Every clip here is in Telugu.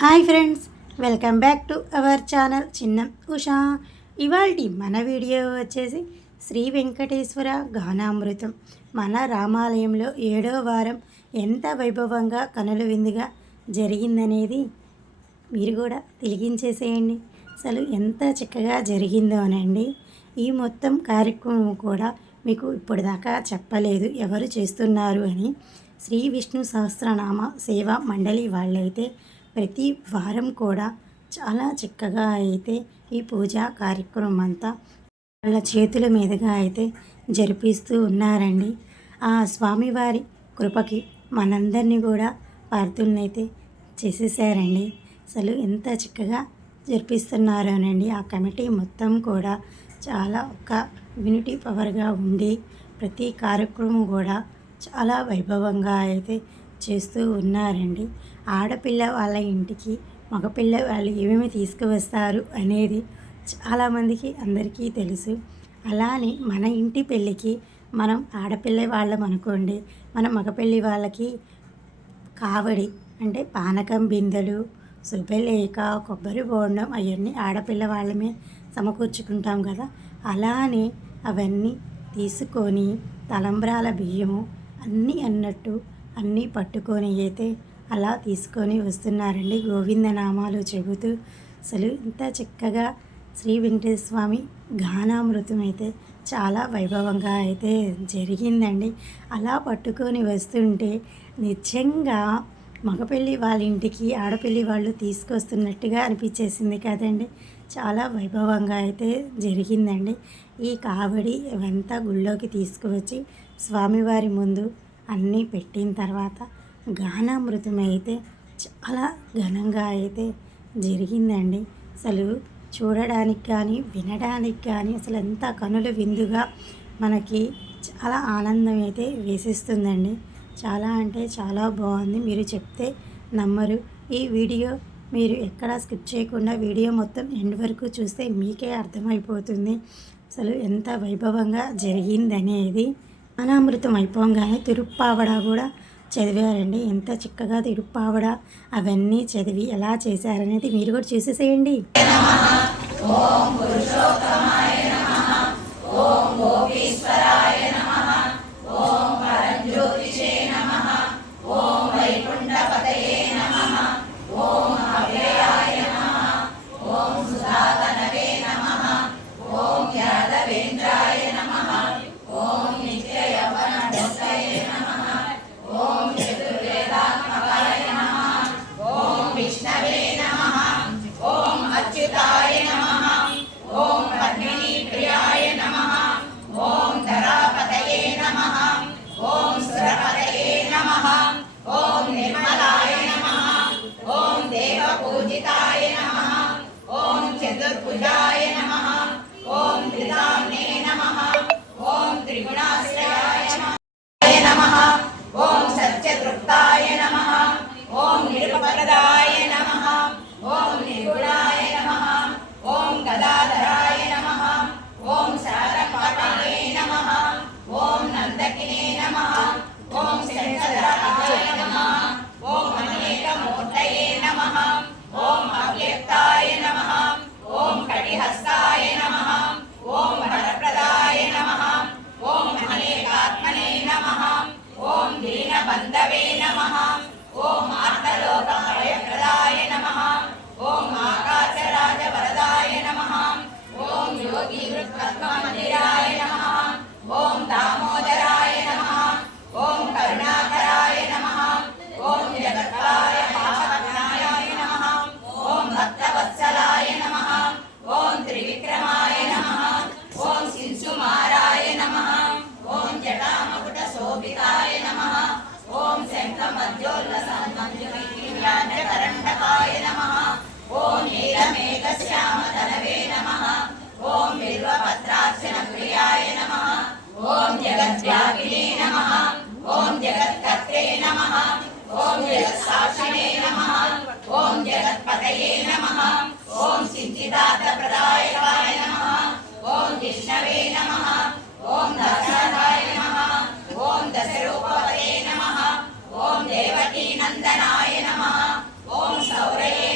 Hi friends, welcome back to our channel చిన్న ఉషా. ఇవాల్టి మన వీడియో వచ్చేసి శ్రీ వెంకటేశ్వర గానామృతం మన రామాలయంలో 7వ వారం ఎంత వైభవంగా కనుల విందుగా జరిగిందనేది మీరు కూడా తిలిగించేసేయండి. అసలు ఎంత చక్కగా జరిగిందో అనండి. ఈ మొత్తం కార్యక్రమం కూడా మీకు ఇప్పటిదాకా చెప్పలేదు ఎవరు చేస్తున్నారు అని. శ్రీ విష్ణు సహస్రనామ సేవా మండలి వాళ్ళైతే ప్రతి వారం కూడా చాలా చక్కగా అయితే ఈ పూజా కార్యక్రమం అంతా వాళ్ళ చేతుల మీదుగా అయితే జరిపిస్తూ ఉన్నారండి. ఆ స్వామివారి కృపకి మనందరినీ కూడా ప్రార్థనైతే చేసేసారండి. అసలు ఎంత చక్కగా జరిపిస్తున్నారోనండి. ఆ కమిటీ మొత్తం కూడా చాలా ఒక యూనిటీ పవర్గా ఉండి ప్రతి కార్యక్రమం కూడా చాలా వైభవంగా అయితే చేస్తూ ఉన్నారండి. ఆడపిల్ల వాళ్ళ ఇంటికి మగపిల్ల వాళ్ళు ఏమేమి తీసుకువస్తారు అనేది చాలామందికి అందరికీ తెలుసు. అలానే మన ఇంటి పెళ్ళికి మనం ఆడపిల్ల వాళ్ళం అనుకోండి, మన మగపెళ్ళి వాళ్ళకి కావడి అంటే పానకం బిందెలు, శుభలేఖ, కొబ్బరి బోండం అవన్నీ ఆడపిల్ల వాళ్ళమే సమకూర్చుకుంటాం కదా. అలానే అవన్నీ తీసుకొని తలంబ్రాల బియ్యము అన్నీ అన్నట్టు అన్నీ పట్టుకొని అయితే అలా తీసుకొని వస్తున్నారండి. గోవిందనామాలు చెబుతూ అసలు ఇంత చక్కగా శ్రీ వెంకటేశ్వర స్వామి గానామృతం అయితే చాలా వైభవంగా అయితే జరిగిందండి. అలా పట్టుకొని వస్తుంటే నిజంగా మగపెళ్ళి వాళ్ళ ఇంటికి ఆడపెళ్ళి వాళ్ళు తీసుకొస్తున్నట్టుగా అనిపించేసింది కదండి. చాలా వైభవంగా అయితే జరిగిందండి. ఈ కావడి ఇవంతా గుళ్ళోకి తీసుకువచ్చి స్వామివారి ముందు అన్నీ పెట్టిన తర్వాత గానామృతం అయితే చాలా ఘనంగా అయితే జరిగిందండి. అసలు చూడడానికి కానీ వినడానికి కానీ అసలు ఎంత కనుల విందుగా మనకి చాలా ఆనందం అయితే వేసిస్తుందండి. చాలా అంటే చాలా బాగుంది. మీరు చెప్తే నమ్మరు. ఈ వీడియో మీరు ఎక్కడా స్కిప్ చేయకుండా వీడియో మొత్తం ఎండ్ వరకు చూస్తే మీకే అర్థమైపోతుంది అసలు ఎంత వైభవంగా జరిగిందనేది. గానామృతం అయిపోగానే తిరుప్పావడ కూడా చదివారండి. ఎంత చక్కగా తిరుప్పావడ అవన్నీ చదివి ఎలా చేశారనేది మీరు కూడా చూసేసేయండి. चतुर्भुजाय नमः। ओम त्रिदाम्ने नमः। ओम त्रिगुणाश्रयाय नमः। ओम सत्यतृप्ताय नमः। ओम निरुपप्रदाय नमः। ओम निर्गुणाय नमः। ओम गदाधराय नमः। ओम सारपाटये नमः। ओम नंदकिने नमः। ओम शंखधराय नमः। ओम अनेकमूर्तये नमः। ओम अव्यक्ताय नमः। ओम कटिहस्ताय नमः। ओम वरप्रदाय नमः। ओम अनेकात्मने नमः। ओम दीनबन्धवे नमः। ओम आर्तलोकभयप्रदाय नमः। ओम आकाशराजवरदाय नमः। ओम योगीवृत्पद्ममन्दिराय नमः। ओम दामोदराय नमः। ओम करुणाकराय नमः। ओम जगत्पाय पापनाय नमः। ओम भक्तवत्सलाय नमः। ओम त्रिविक्रमाय नमः। ओम सिंसुमाराय नमः। ओम जटामकुटशोभिताय नमः। ओम शङ्खमध्योल्लसन्मञ्जुविज्ञानकरण्डकाय नमः। ओम नीलमेघश्यामतनवे नमः। ओम बिल्वपत्रार्चनप्रियाय नमः। ओम जगद्व्यापिने नमः। ओम जगत्कर्त्रे नमः। ओम जगत्साक्षिणे नमः। ओम जगत्पतये नमः। ओम सिद्धिदातप्रदायकाय नमः। ओम विष्णवे नमः। ओम दासाय नमः। ओम दशरूपवते नमः। ओम देवकीनन्दनाय नमः। ओम सौरये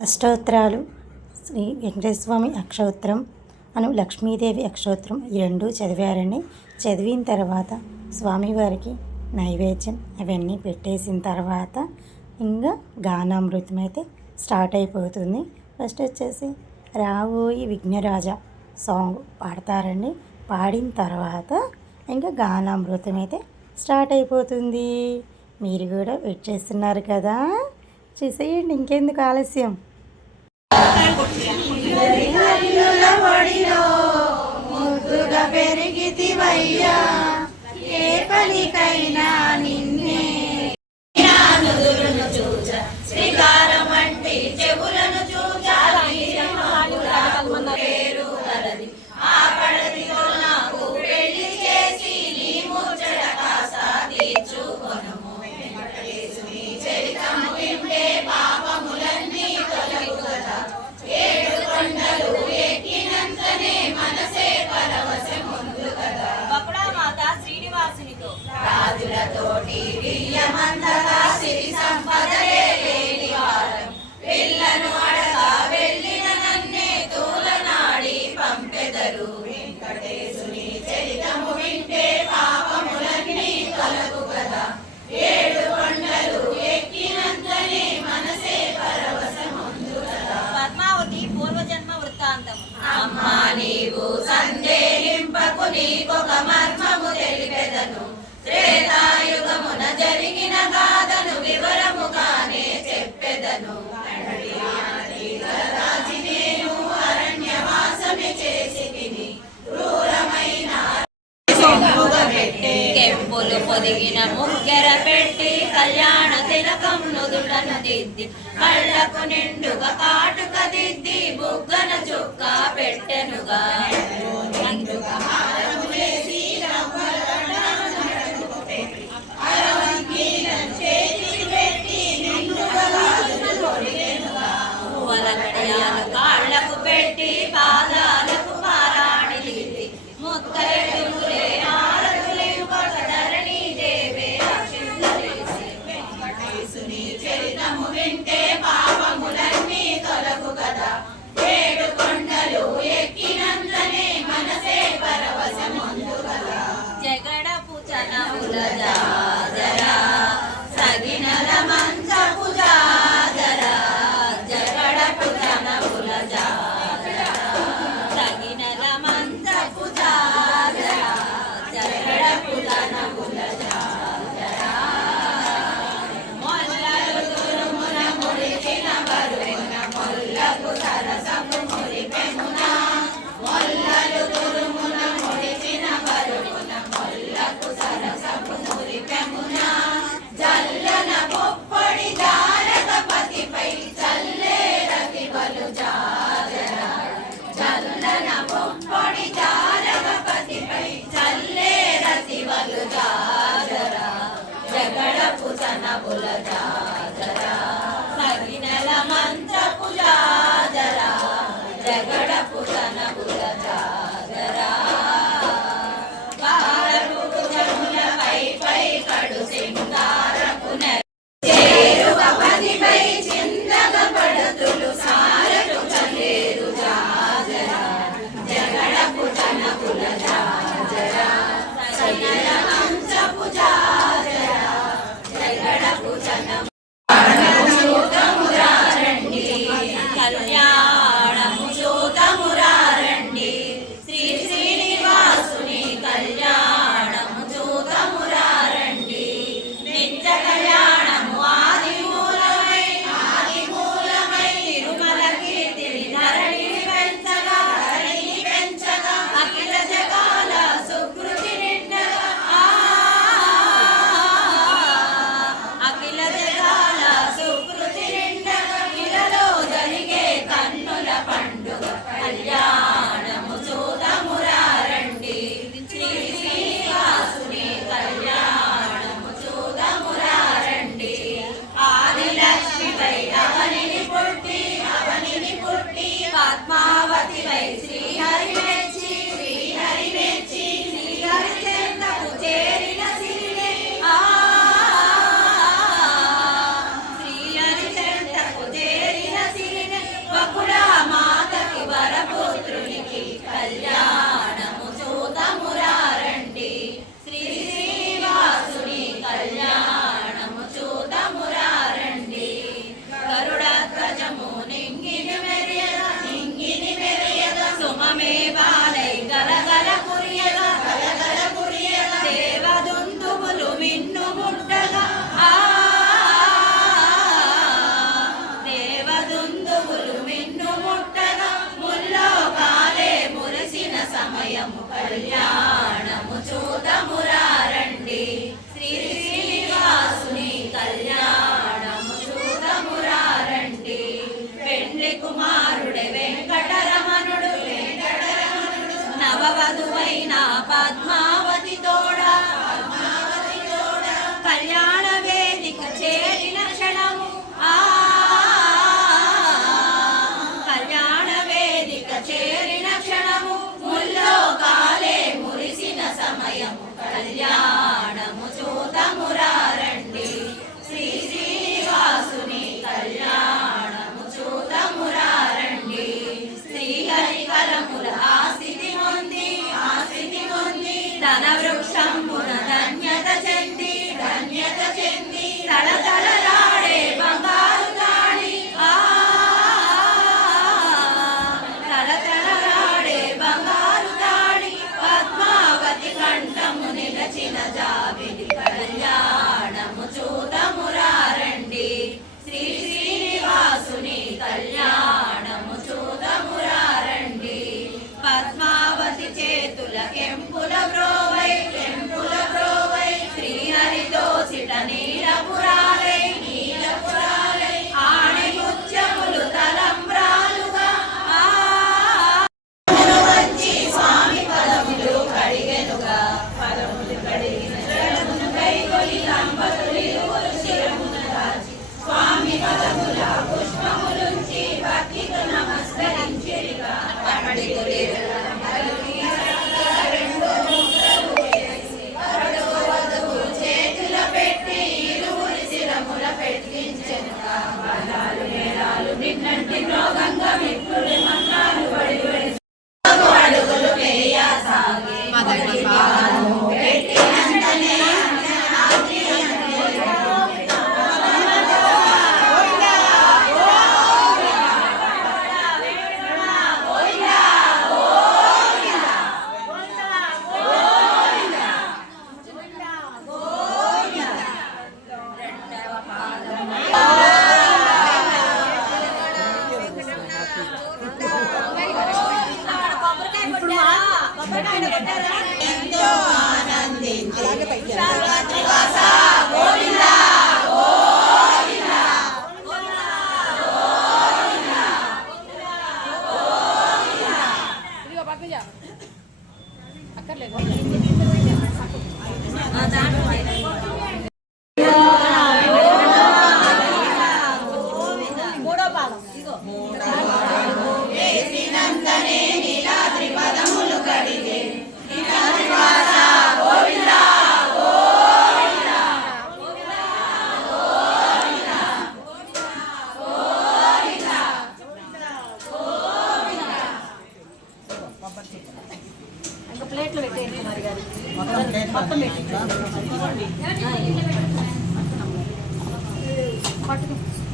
అష్టోత్తరాలు శ్రీ వెంకటేశ్వర స్వామి అక్షోత్తరం అను లక్ష్మీదేవి అక్షోత్తరం ఈ రెండు చదివారండి. చదివిన తర్వాత స్వామివారికి నైవేద్యం అవన్నీ పెట్టేసిన తర్వాత ఇంకా గానామృతం అయితే స్టార్ట్ అయిపోతుంది. ఫస్ట్ వచ్చేసి రావోయి విఘ్నరాజ సాంగ్ పాడతారండి. పాడిన తర్వాత ఇంకా గానామృతం అయితే స్టార్ట్ అయిపోతుంది. మీరు కూడా వెయిట్ చేస్తున్నారు కదా, చూసేయండి. ఇంకెందుకు ఆలస్యం. ముద్దుగా పెరిగితివయ్యా ఏ పనికైనా నిన్నే నుదురును చూచ శ్రీకారం వంటి చెవులను చూచ పేరు కలది ఆ పడతితో నాకు పెళ్లి చేసి నీ ముచ్చట కాసా తీర్చుకొనుము వెంకటేశుని చరితము వింటే పాపములన్నీ తొలగు కదా ఏడు కొండలు ఎక్కినంతనే మనసే పరవశముందు కదా బకుడా మాత శ్రీనివాసునితో రాజులతోటి వియ్యమందగా సిరి సంపదలే లేని వారం పిల్లను అడగా వెళ్ళిన నన్నే తూలనాడి పంపెదరు వెంకటేశుని చరితము వింటే పాపములన్నీ తొలగు కదా ఏడు కొండలు ఎక్కినంతనే మనసే పరవశముందు కదా పద్మావతి పూర్వజన్మ వృత్తాంతము అమ్మా నీవు సందేహింపకు నీకొక మర్మము తెలిపెదను త్రేతాయుగమున జరిగిన గాథను వివరముగానే చెప్పెదను రాజి నేను అరణ్యవాసమే చేసి తిని క్రూరమైన కెంపులు పొదిగిన ముగ్గెర పెట్టి కళ్యాణ తిలకం నుదుటను దిద్ది కళ్ళకు నిండుగా కాటుక దిద్ది బుగ్గన చుక్క పెట్టెనుగా చేతికి పెట్టి చరితము వింటే పాపములన్నీ తొలగు కదా. ఏడు కొండలు ఎక్కినంతనే మనసే పరవశముందు కదా. జగడపు చనముల జాజరా సగినల మంచపు జాజరా. జగడపు చనముల జాజరా సగినల మంచపు జాజరా. జగడపు చనముల జాజరా మొల్లలు తురుమున ముడిచిన బరువున మొల్లకు సరసము మురిపెమున. మొల్లలు తురుమున ముడిచిన బరువున మొల్లకు సరసము మురిపెమున. జల్లన పొప్పడి జారగపతిపై చల్లే రతివలు జాజరా. జల్లన పొప్పడి జారగపతిపై చల్లే రతివలు జాజరా. జగడపు చనముల జాజరా సగినల మంచపు జాజరా. జగడపు చనముల జాజరా వారపు భుజములపై పై కడు సింగారపు చేరువ పదిపై చిందగ పడతులు సారటు చలేరు జాజరా. జగడపు చనముల జాజరా సగినల మంచపు జాజరా. జగడపు చనము చూతమురారండి కళ్యాణము చూతమురారండి. శ్రీ శ్రీనివాసుని కళ్యాణము చూతమురారండి. నిత్య కళ్యాణము ఆది మూలమై తిరుమల కీర్తిని ధరణిని పెంచగా అఖిల జగాల సుకృతి నిండగా. అఖిల జగాల సుకృతి నిండగా ఇలలో జరిగే కన్నుల పండుగ కళ్యాణము చూతమురారండి. శ్రీ శ్రీనివాసుని కళ్యాణము చూతమురారండి. ఆదిలక్ష్మిపై అవనిని పుట్టి పద్మావతిపై శ్రీహరి మెచ్చి శ్రీహరి చెంతకు చేరిన సిరినే. శ్రీహరి చెంతకు చేరిన సిరినే. వకుళ మాతకి వరపుత్రునికి కళ్యాణము చూతమురారండి. శ్రీ శ్రీనివాసుని కళ్యాణము చూతమురారండి. గరుడ ధ్వజము నింగిని మెరియగా సుమమే బాలై గలగల కురియగా దేవదుందువులు మిన్ను ముట్టగా. దేవదుందువులు మిన్ను ముట్టగా ముల్లోకాలే మురిసిన సమయము కళ్యాణము చూతమురారండి. శ్రీ శ్రీనివాసుని కళ్యాణము చూతమురారండి. పెండ్లి కుమారుడే వెంకటరమణుడు నవవధువైన పద్మావతి తోడా కళ్యాణ వేదిక చేరిన క్షణము. కళ్యాణ వేదిక చేరిన క్షణము ముల్లోకాలే మురిసిన సమయము కళ్యాణము చూతమురారండి. శ్రీ శ్రీనివాసుని కళ్యాణము చూతమురారండి. శ్రీహరి కలముల ఆ స్థితి పొంది ఎంతో ఆనందించి శ్రీనివాస గోవింద గోవింద మూడో పాదం వేసినంతనే నీలాద్రి పదములు కడిగే శ్రీనివాస గోవింద గోవింద ఇంకా ప్లేట్లు పెట్టేయండి మరి గారు మొత్తం పెట్టి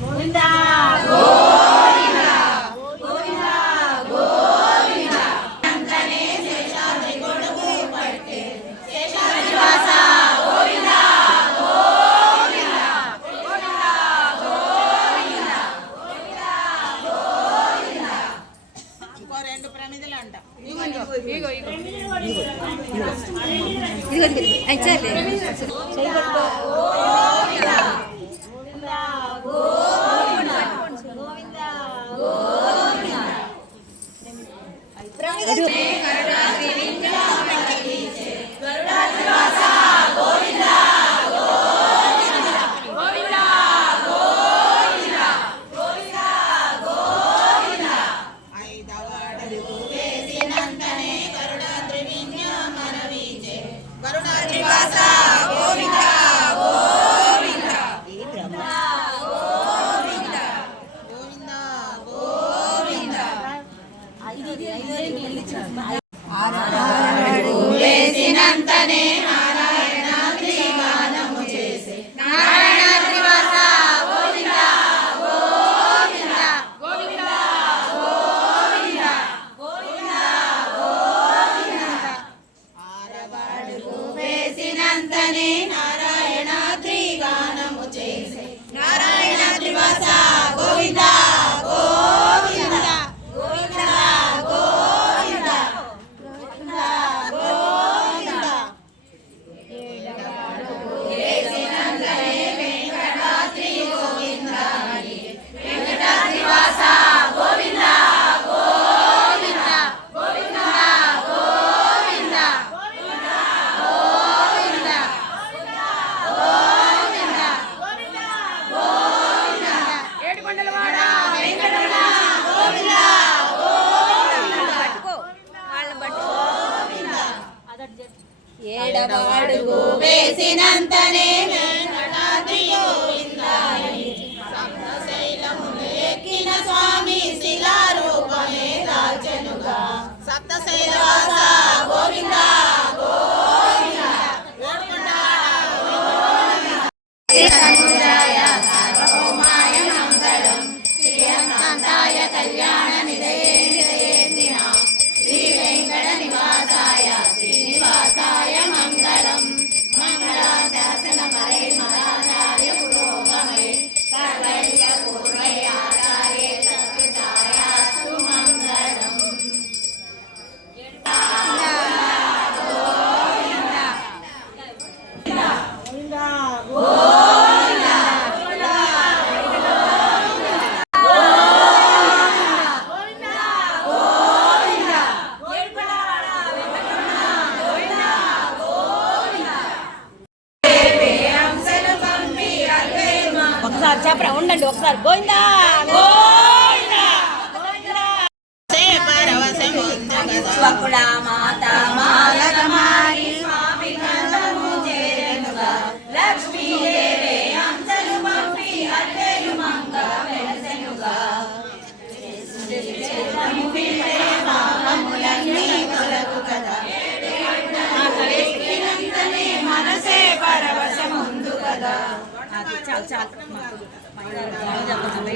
గోవింద గోవింద గోవింద గోవింద అంతనే శేషాద్రి గొడుగు పట్టే శ్రీనివాస గోవింద గోవింద గోవింద గోవింద గోవింద ఇంకో రెండు ప్రమిదలు అంట ఇగో కరుణాద్రివాస గోవింద గోవింద గోవింద గోవింద గోవింద వేసినంతనే నారాయణాద్రి గానము చేసే నారాయణాద్రివాస గోవింద గోవింద గోవింద గోవింద గోవింద గోవింద ఆరవాడుగు వేసినంతనే నారాయణాద్రి గానము చేసే నారాయణాద్రివాస గోవింద గోవింద గోవింద గోవింద గోవింద గోవింద వేసినంతనే వెంకటాద్రి గోవింద వెంకటాద్రివాస గోవింద గోవింద గోవింద గోవింద గోవింద గోవింద గోవింద ఏడుకొండలవాడ వెంకటరమణ గోవింద గోవింద పట్టుకో వాళ్ళని పట్టుకో ఏడవాడుగు వేసినంతనే వెంకటాద్రి గోవింద సప్తశైలములు ఎక్కిన స్వామి శిలారూపమే దాల్చెనుగా సప్తశైలవాస గోవింద గోవింద శ్రీకనుజాయ సార్వభౌమాయ మంగళం శ్రీయంకాంతాయ కళ్యాణ నిదయేందిన శ్రీ వెంకట నివాసాయ శ్రీనివాసాయ మంగళం మంగళాశాసన పరే మదాచార్య పురోగమే కర్వల్య పూర్వయాచార్య సత్కృతాయాస్తు మంగళం ఒకసారి చెప్పరా ఉండండి ఒకసారి గోవిందా స్వకుడా మాత మాలకమారి స్వామి కందము చేరనుగా లక్ష్మీదేవి అంశలు పంపి అద్దెలు చాలు చాలు చెప్పండి.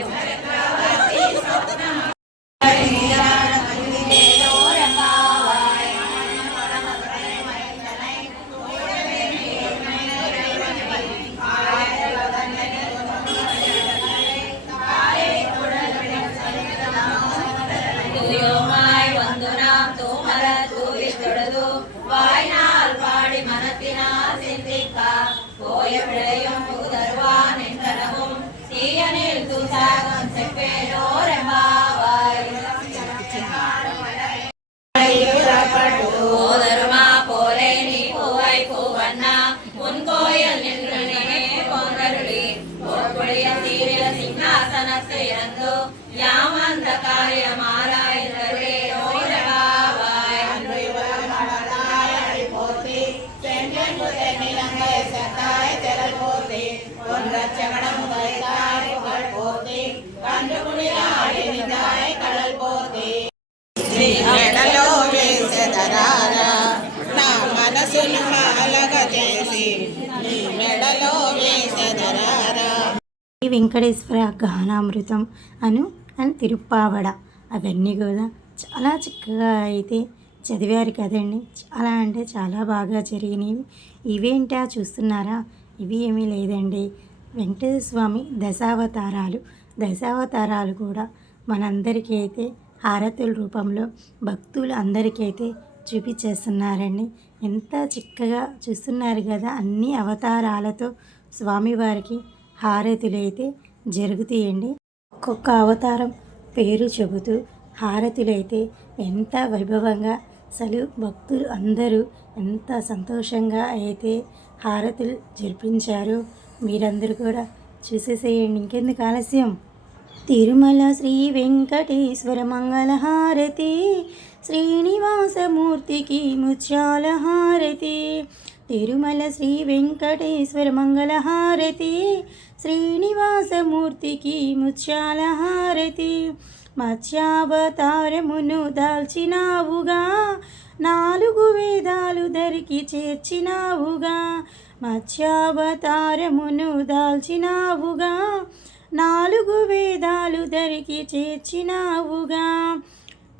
మెడలో వేసెదరారా నా మనసును మాలగ చేసి నీ మెడలో వేసెదరారా. శ్రీ వెంకటేశ్వర గానామృతం అని తిరుప్పావడ అవన్నీ కూడా చాలా చక్కగా అయితే చదివారు కదండి. చాలా అంటే చాలా బాగా జరిగినవి. ఇవేంటా చూస్తున్నారా? ఇవి ఏమీ లేదండి, వెంకటేశ్వర స్వామి దశావతారాలు కూడా మనందరికీ అయితే హారతుల రూపంలో భక్తులు అందరికీ అయితే చూపించేస్తున్నారండి. ఎంత చక్కగా చూస్తున్నారు కదా. అన్ని అవతారాలతో స్వామివారికి హారతులు అయితే జరుగుతాయండి. ఒక్కొక్క అవతారం పేరు చెబుతూ హారతులు అయితే ఎంత వైభవంగా అసలు భక్తులు అందరూ ఎంత సంతోషంగా అయితే హారతులు జరిపించారు. మీరందరూ కూడా చూసేసేయండి. ఇంకెందుకు ఆలస్యం. తిరుమల శ్రీ వెంకటేశ్వర మంగళహారతి, శ్రీనివాసమూర్తికి ముత్యాల హారతి. తిరుమల శ్రీ వెంకటేశ్వర మంగళహారతి, శ్రీనివాసమూర్తికి ముత్యాల హారతి. మత్స్యావతారమును దాల్చినావుగా, 4 వేదాలు ధరికి చేర్చినావుగా. మత్స్యావతారమును దాల్చినావుగా, 4 వేదాలు ధరికి చేర్చినావుగా.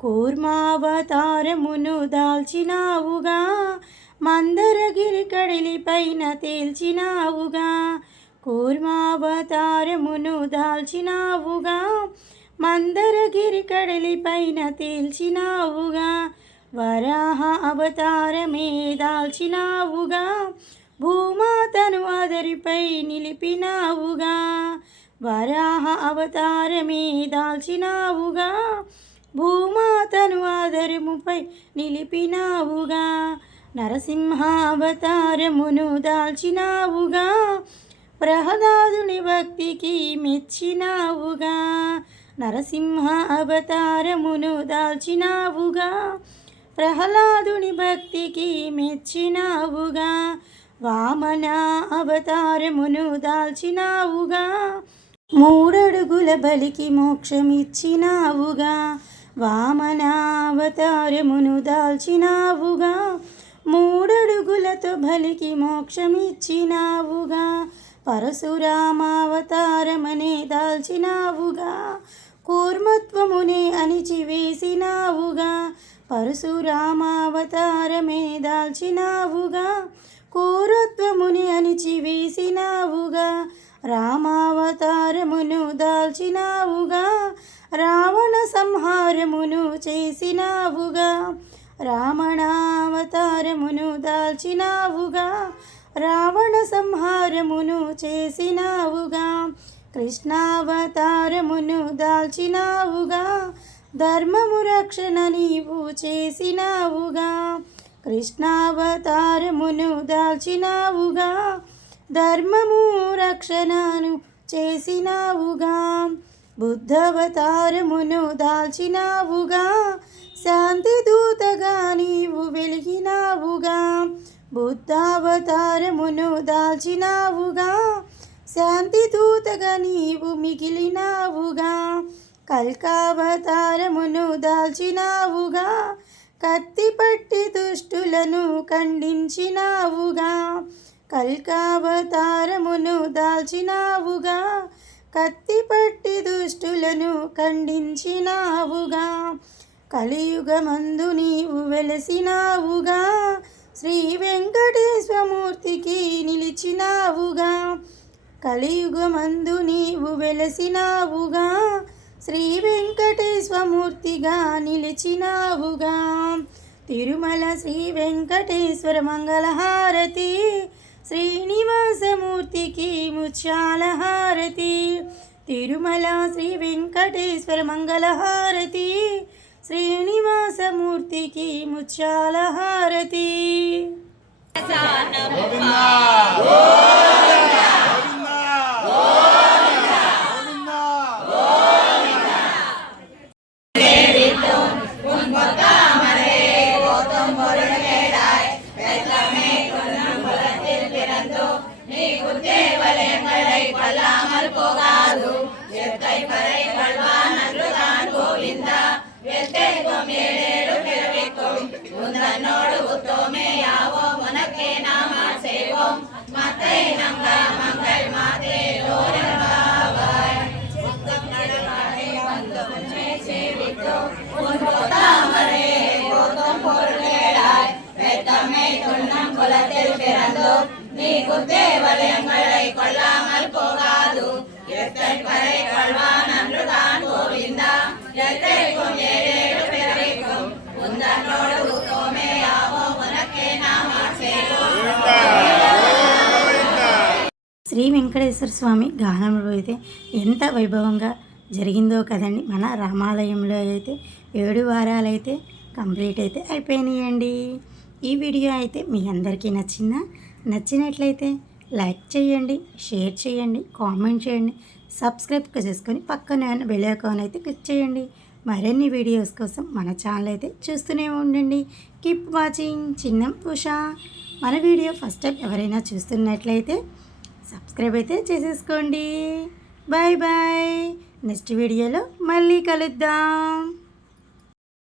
కూర్మావతారమును దాల్చినావుగా, మందరగిరి కడలి పైన తేల్చినావుగా. కూర్మావతారమును దాల్చినావుగా, మందరగిరి కడలి పైన తేల్చినావుగా. వరాహ అవతారమే దాల్చినావుగా, భూమాతను అదరిపై నిలిపినావుగా. వరాహ అవతారమే దాల్చినావుగా, భూమాతను ఆదరముపై నిలిపినావుగా. నరసింహ అవతారమును దాల్చినావుగా, ప్రహ్లాదుని భక్తికి మెచ్చినావుగా. నరసింహ అవతారమును దాల్చినావుగా, ప్రహ్లాదుని భక్తికి మెచ్చినావుగా. వామన అవతారమును దాల్చినావుగా, 3 అడుగుల బలికి మోక్షమిచ్చినావుగా. వామన అవతారమును దాల్చినావుగా, 3 అడుగులతో బలికి మోక్షమిచ్చినావుగా. పరశురామావతారమనే దాల్చినావుగా, కూర్మత్వమునే అణిచివేసినావుగా. పరశురామావతారమే దాల్చినావుగా, క్రూరత్వముని అణిచివేసినావుగా. రామావతారమును దాల్చినావుగా, రావణ సంహారమును చేసినావుగా. రావణావతారమును దాల్చినావుగా, రావణ సంహారమును చేసినావుగా. కృష్ణావతారమును దాల్చినావుగా, ధర్మము రక్షణ నీవు చేసినావుగా. కృష్ణావతారమును దాల్చినావుగా, ధర్మము రక్షణను చేసినావుగా. బుద్ధవతారమును దాల్చినావుగా, శాంతి దూతగా నీవు వెలిగినావుగా. బుద్ధావతారమును దాల్చినావుగా, శాంతి దూతగా నీవు మిగిలినావుగా. కల్కావతారమును దాల్చినావుగా, కత్తి పట్టి దుష్టులను ఖండించినావుగా. కల్కావతారమును దాల్చినావుగా, కత్తి పట్టి దుష్టులను ఖండించినావుగా, కలియుగమందు నీవు వెలసినావుగా, శ్రీ వెంకటేశ్వరమూర్తికి నిలిచినావుగా, కలియుగమందు నీవు వెలసినావుగా, శ్రీ వెంకటేశ్వరమూర్తిగా నిలిచినావుగా. తిరుమల శ్రీ వెంకటేశ్వర మంగళహారతి, శ్రీనివాసమూర్తికి ముత్యాల హారతి. తిరుమల శ్రీ వెంకటేశ్వర మంగళహారతి, శ్రీనివాసమూర్తికి ముత్యాల హారతి. శ్రీ వెంకటేశ్వర స్వామి గానంలో అయితే ఎంత వైభవంగా జరిగిందో కదండి. మన రామాలయంలో అయితే 7 వారాలైతే కంప్లీట్ అయితే అయిపోయినాయండి. ఈ వీడియో అయితే మీ అందరికీ నచ్చినట్లయితే లైక్ చేయండి, షేర్ చేయండి, కామెంట్ చేయండి, సబ్స్క్రైబ్ చేసుకొని పక్కనే ఉన్న బెల్ ఐకాన్ అయితే క్లిక్ చేయండి. మరిన్ని వీడియోస్ కోసం మన ఛానల్ అయితే చూస్తూనే ఉండండి. Keep watching Chinnam Usha. మన వీడియో ఫస్ట్ టైం ఎవరైనా చూస్తున్నట్లయితే సబ్స్క్రైబ్ అయితే చేసేసుకోండి. Bye bye. నెక్స్ట్ వీడియోలో మళ్ళీ కలుద్దాం.